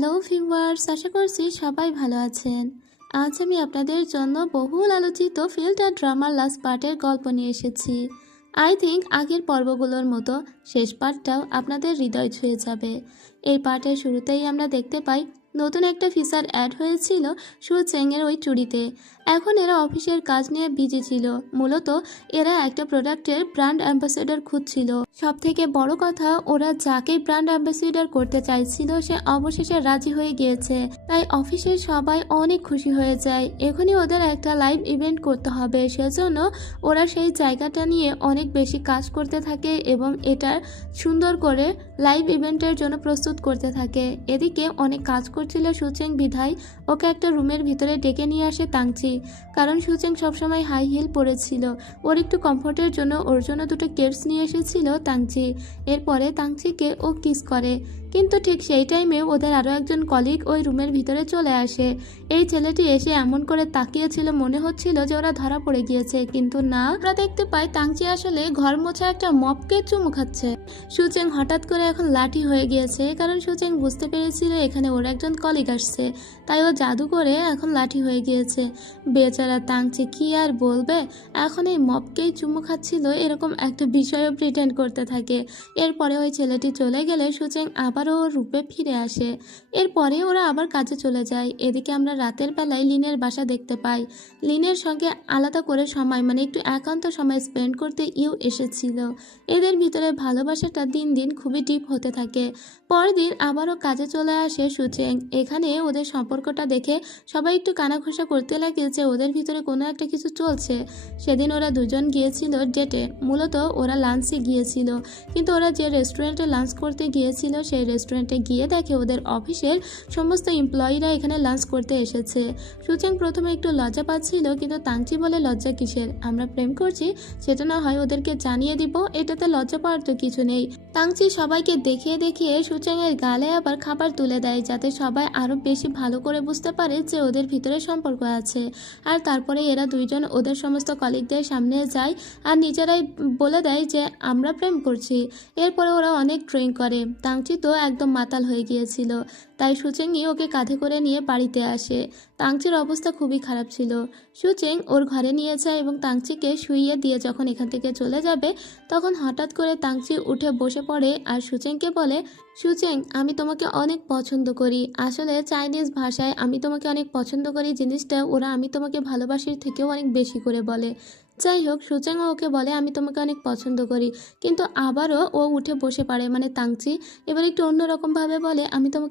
Hello viewers, আশা করছি সবাই ভালো আছেন। আজ আমি আপনাদের জন্য বহুল আলোচিত ফিল্টার ড্রামার লাস্ট পার্টের গল্প নিয়ে এসেছি। আই থিঙ্ক আগের পর্বগুলোর মতো শেষ পার্টটাও আপনাদের হৃদয় ছুঁয়ে যাবে। এই পার্টের শুরুতেই আমরা দেখতে পাই নতুন একটা ফিচার অ্যাড হয়েছিল সু চেংয়ের ওই চুড়িতে। এখন এরা অফিসের কাজ নিয়ে বিজি ছিল। মূলত এরা একটা প্রোডাক্টের ব্র্যান্ড অ্যাম্বাসেডর খুঁজছিল। সব থেকে বড় কথা, ওরা যাকে ব্র্যান্ড অ্যাম্বাসেডর করতে চাইছিল সে অবশেষে রাজি হয়ে গিয়েছে। তাই অফিসের সবাই অনেক খুশি হয়ে যায়। এখনই ওদের একটা লাইভ ইভেন্ট করতে হবে, সেজন্য ওরা সেই জায়গাটা নিয়ে অনেক বেশি কাজ করতে থাকে এবং এটার সুন্দর করে লাইভ ইভেন্টের জন্য প্রস্তুত করতে থাকে। এদিকে অনেক কাজ করছিল সুচেং, বিধায় ওকে একটা রুমের ভিতরে ডেকে নিয়ে আসে তাংচি। কারণ সুচেং সবসময় হাই হিল পরেছিল, ওর একটু কমফোর্টের জন্য ওর জন্য দুটো কেপস নিয়ে এসেছিল তাংচি। এরপরে তাংচিকে ও কিস করে, কিন্তু ঠিক সেই টাইমে ওদের আরও একজন কলিগ ওই রুমের ভিতরে চলে আসে। এই ছেলেটি এসে এমন করে তাকিয়েছিল মনে হচ্ছিল যে ওরা ধরা পড়ে গিয়েছে, কিন্তু না, আমরা দেখতে পাই তাংচি আসলে ঘর মোছা একটা মপকে চুমু খাচ্ছে। সুচেং হঠাৎ করে এখন লাঠি হয়ে গিয়েছে, কারণ সুচেং বুঝতে পেরেছিল এখানে ওর একজন কলিগ আসছে, তাই ও জাদু করে এখন লাঠি হয়ে গিয়েছে। বেচারা তাংচি কি আর বলবে, এখন এই মপকেই চুমু খাচ্ছিল এরকম একটা বিষয়ও প্রিটেন্ড করতে থাকে। এরপরে ওই ছেলেটি চলে গেলে সুচেং আবারও ওর রূপে ফিরে আসে। এরপরে ওরা আবার কাজে চলে যায়। এদিকে আমরা রাতের বেলায় লিনের বাসা দেখতে পাই। লিনের সঙ্গে আলাদা করে সময়, মানে একটু একান্ত সময় স্পেন্ড করতে ইউ এসেছিল। এদের ভিতরে ভালোবাসাটা দিন দিন খুবই ডিপ হতে থাকে। পরদিন আবারও কাজে চলে আসে সুচেং। এখানে ওদের সম্পর্কটা দেখে সবাই একটু কানাঘুষা করতে লাগে যে ওদের ভিতরে কোনো একটা কিছু চলছে। সেদিন ওরা দুজন গিয়েছিল ডেটে। মূলত ওরা লাঞ্চে গিয়েছিল, কিন্তু ওরা যে রেস্টুরেন্টে লাঞ্চ করতে গিয়েছিল সেই রেস্টুরেন্টে গিয়ে দেখে ওদের অফিসের সমস্ত এমপ্লয়িরা এখানে লাঞ্চ করতে এসেছে। সুচেং প্রথমে একটু লজ্জা পাচ্ছিল, কিন্তু তাংচি বলে লজ্জা কিসের, আমরা প্রেম করছি সেটা না হয় ওদেরকে জানিয়ে দিব, এটাতে লজ্জা পাওয়ার তো কিছু নেই। তাংচি সবাইকে দেখিয়ে দেখিয়ে সুচেংয়ের গালে আবার খাবার তুলে দেয়, যাতে সবাই আরো বেশি ভালো করে বুঝতে পারে যে ওদের ভিতরে সম্পর্ক আছে। আর তারপরে এরা দুইজন ওদের সমস্ত কলিগদের সামনে যায় আর নিজেরাই বলে দেয় যে আমরা প্রেম করছি। এরপরে ওরা অনেক ড্রিঙ্ক করে। তাংচি তো একদম মাতাল হয়ে গিয়েছিল, তাই সুচেংই ওকে কাঁধে করে নিয়ে বাড়িতে আসে। তাংচির অবস্থা খুবই খারাপ ছিল। সুচেং ওর ঘরে নিয়ে যায় এবং তাংচিকে শুইয়ে দিয়ে যখন এখান থেকে চলে যাবে, তখন হঠাৎ করে তাংচি উঠে বসে পড়ে আর সুচেংকে বলে, সুচেং, আমি তোমাকে অনেক পছন্দ করি। আসলে চাইনিজ ভাষায় আমি তোমাকে অনেক পছন্দ করি জিনিসটা ওরা আমি তোমাকে ভালোবাসির থেকেও অনেক বেশি করে বলে। যাই হোক, সুচেংও ওকে বলে আমি তোমাকে অনেক পছন্দ করি, কিন্তু আবারও ও উঠে বসে পড়ে, মানে তাংচি এবার একটু অন্যরকমভাবে বলে আমি তোমাকে